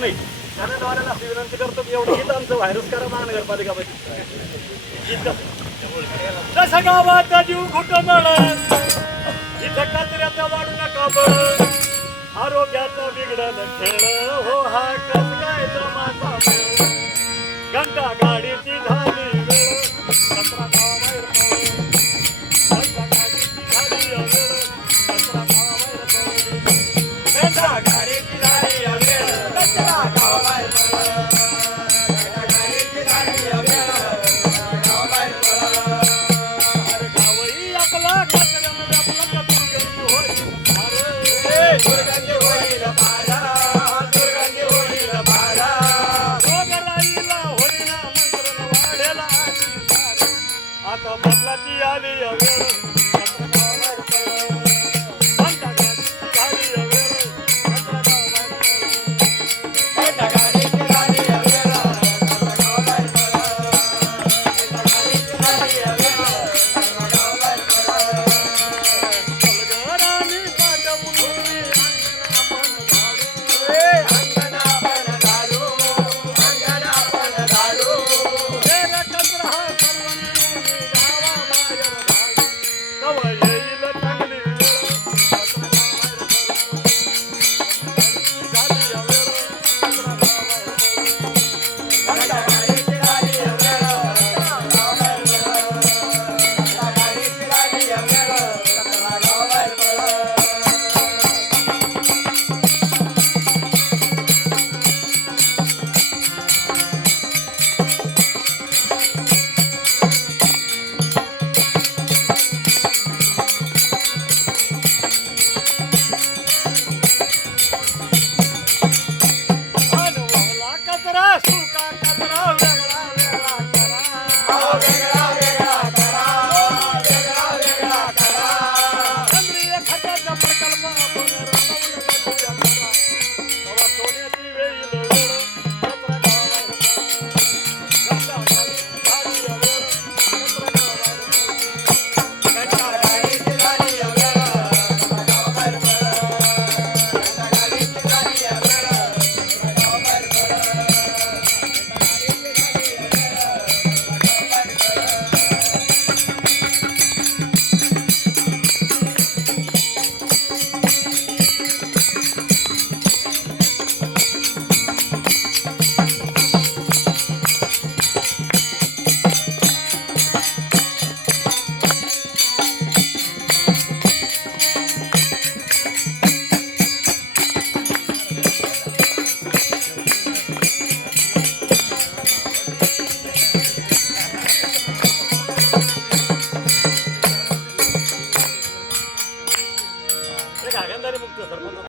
नये. ठाणेदाराला अशी विनंती करतो की एवढं गीत आमचं व्हायरस करा महानगरपालिकामध्ये. जसं गावात जीव घुटमळ इथं कचऱ्याचा वाढू नका बळ आरोग्याचा बिघडल खेळ हो हा कस काय जमाचा मेळ घंटा गाडीची झाली वेळ कचरा गावाबाहेर पळ घंटा गाडीची झाली वेळ कचरा गावाबाहेर पळ घंटा गाडीची झाली वेळ कचरा गावाबाहेर पळ घंटा गाडीची झाली वेळ कचरा गावाबाहेर पळ अरे गावही आपला कचऱ्यामध्ये आपला दुर्गंधी होईल अरे दुर्गंधी होईल बारा दुर्गंधी होईल बारा रोगराईला होईल मंत्रण वाढेला आता बदलाची आली वेळ कचरा गावाबाहेर पळ घंटा गाडीची झाली वेळ कचरा गावाबाहेर पळ घंटा गाडीची झाली वेळ कचरा गावाबाहेर पळ घंटा गाडीची झाली वेळ कचरा गावाबाहेर पळ पलघराने पाठवून उभी अंगण आपण झाडू अंगण आपण झाडू तेरा कचरा हा सर्व मिळून गावाबाहेर झाडू तवा येईल चांगली वेळ कचरा गावाबाहेर पळ झाली वेळ कचरा गावाबाहेर पळ घंटा गाडीची झाली वेळ कचरा गावाबाहेर पळ घंटा गाडीची झाली वेळ कचरा गावाबाहेर पळ अनुभवला कचरा सुका कचरा वेगळा वेगळा करा वेगळा वेगळा करा वेगळा वेगळा करा केंद्रीय खताचा प्रकल्प आपण राबवून करूया खरा तेव्हा सोन्याची वेळ वेळ कचरा गावाबाहेर पळ घंटा गाडीची झाली वेळ कचरा गावाबाहेर पळ घंटा गाडीची झाली वेळ कचरा गावाबाहेर पळ घंटा गाडीची झाली वेळ कचरा गावाबाहेर पळ